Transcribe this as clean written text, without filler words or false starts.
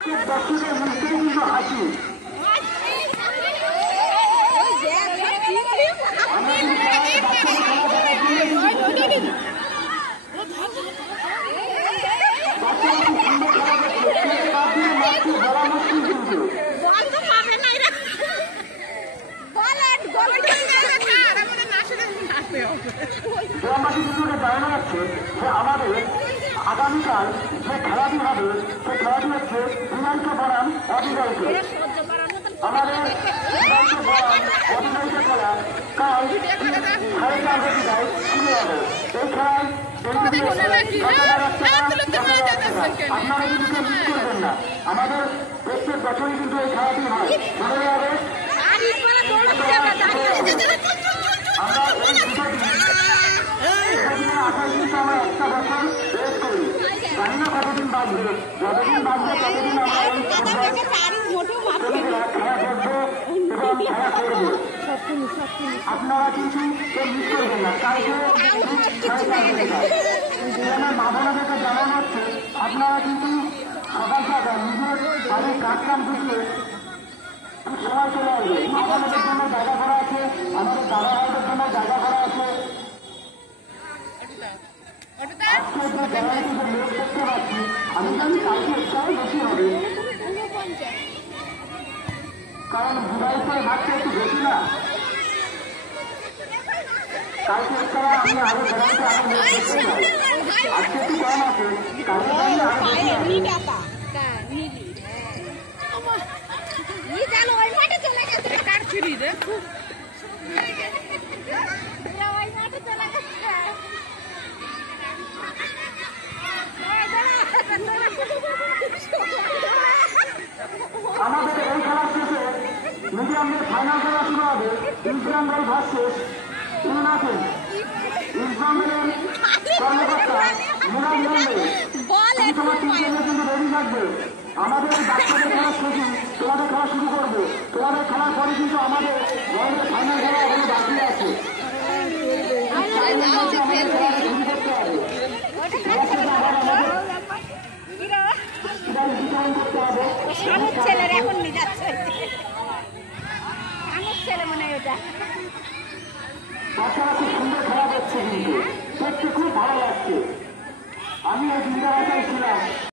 দর্শকের মুখে কিন্তু হাসি। গ্রামবাসী কিন্তু জানানো যাচ্ছে যে আমাদের আগামীকাল যে খেলাটি হবে সে খেলাটি হচ্ছে বিজয়কে বনাম অবিজয়কে। আমাদের বিজয়কে বনাম অবিজয়কে খেলা কাল 4:30 শুরু হবে। এই খেলায় আপনারা কিন্তু কেউ মিস করবেন না। আমাদের প্রত্যেক বছরই কিন্তু এই খেলাটি হয়। মনে যাবে আমরা আমরা একটা বছর রেস করি, জানি না কতদিন বাঁচবে। যতদিন বাঁচবে ততদিন আমরা এই খেলা করবো এবং খেলা করবো। আপনারা কিন্তু কেউ মিস করবেন না। কালকে আমার মা বোনাদেরকে জানানো হচ্ছে আপনারা কিন্তু সকাল সকাল নিজের বাড়ির কাজ কাম গুছিয়ে সবাই চলে আসবে। মা বোনাদের জন্য জায়গা করা আছে, আমাদের দাদা ভাইদের জন্য জায়গা করা আছে। আজকে যে জায়গাটি যে লোক দেখতে পাচ্ছি আমি জানি কালকে একটাও বেশি হবে, কারণ বিবাহিতের হাতটা একটু বেশি না। কালকে একটা আমি আরো জায়গাতে আরো লোক দেখতে পাই, আজকে একটু কম আছে, কালকে জানি আরো বেশি হবে। আমাদের এই খেলার শেষে মিডিয়ামদের ফাইনাল খেলা শুরু হবে। East Bengal versus United. East বেঙ্গলের কর্মকর্তা মুরাদ মন্ডল তোমার টিমকে কিন্তু রেডি থাকবে। আমাদের বাচ্চাদের খেলা শেষে তোমাদের খেলা শুরু করবে। তোমাদের খেলার পরে কিন্তু আমাদের দলের ফাইনাল খেলা এখনো বাকি আছে। ছেলের এখন নিয়ে যাচ্ছে ছেলে মনে হয় ওটা। বাচ্চারা খুব সুন্দর খেলা করছে, কিন্তু দেখতে খুব ভালো লাগছে। আমি এই চিন্তা ছিলাম